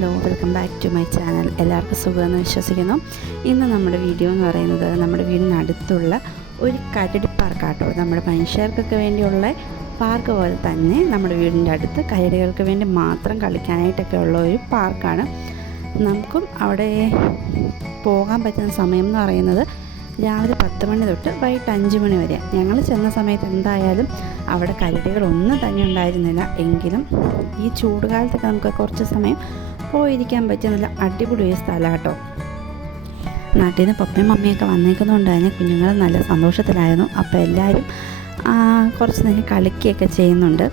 Hello, welcome back to my channel. എല്ലാവർക്കും സുഖമെന്ന് വിശ്വസിക്കുന്നു. ഇന്ന് നമ്മുടെ വീഡിയോ എന്ന് പറയുന്നത് നമ്മുടെ വീടിനടുത്തുള്ള ഒരു കരടി പാർക്കാട്ടോ. നമ്മുടെ മനുഷ്യർക്കൊക്കെ വേണ്ടിയുള്ള പാർക്ക് പോലെ തന്നെ നമ്മുടെ വീടിൻ്റെ അടുത്ത് കരടികൾക്ക് വേണ്ടി മാത്രം കളിക്കാനായിട്ടൊക്കെ ഉള്ള ഒരു പാർക്കാണ്. നമുക്കും അവിടെ പോകാൻ പറ്റുന്ന സമയം എന്ന് പറയുന്നത് രാവിലെ 10 മണി തൊട്ട് വൈകിട്ട് 5 മണി വരെ. ഞങ്ങൾ ചെന്ന സമയത്ത് എന്തായാലും അവിടെ കരടികളൊന്നും തന്നെ ഉണ്ടായിരുന്നില്ല. എങ്കിലും ഈ ചൂടുകാലത്തൊക്കെ നമുക്ക് കുറച്ച് സമയം പോയിരിക്കാൻ പറ്റിയ നല്ല അടിപൊളി ഒരു സ്ഥലം കേട്ടോ. നാട്ടിൽ നിന്ന് പപ്പയും മമ്മിയൊക്കെ വന്നേക്കുന്നതുകൊണ്ട് തന്നെ കുഞ്ഞുങ്ങൾ നല്ല സന്തോഷത്തിലായിരുന്നു. അപ്പോൾ എല്ലാവരും കുറച്ച് നേരം കളിക്കുകയൊക്കെ ചെയ്യുന്നുണ്ട്.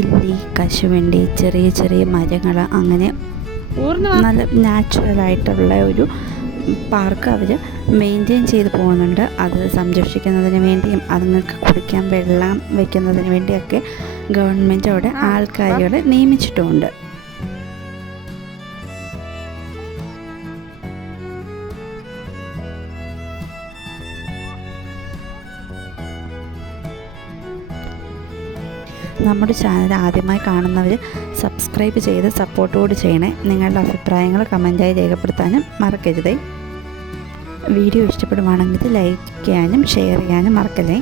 ഇല്ലി, കശുവണ്ടി, ചെറിയ ചെറിയ മരങ്ങൾ, അങ്ങനെ നല്ല നാച്ചുറലായിട്ടുള്ള ഒരു പാർക്ക് അവർ മെയിൻറ്റെയിൻ ചെയ്ത് പോകുന്നുണ്ട്. അത് സംരക്ഷിക്കുന്നതിന് വേണ്ടിയും അതുങ്ങൾക്ക് കുടിക്കാൻ വെള്ളം വയ്ക്കുന്നതിന് വേണ്ടിയൊക്കെ ഗവൺമെൻറ് അവിടെ ആൾക്കാരുകളെ നിയമിച്ചിട്ടുമുണ്ട്. നമ്മുടെ ചാനൽ ആദ്യമായി കാണുന്നവർ സബ്സ്ക്രൈബ് ചെയ്ത് സപ്പോർട്ട് കൂടി ചെയ്യണേ. നിങ്ങളുടെ അഭിപ്രായങ്ങൾ കമൻറ്റായി രേഖപ്പെടുത്താനും മറക്കരുതേ. വീഡിയോ ഇഷ്ടപ്പെടുവാണെങ്കിൽ ലൈക്ക് ചെയ്യാനും ഷെയർ ചെയ്യാനും മറക്കല്ലേ.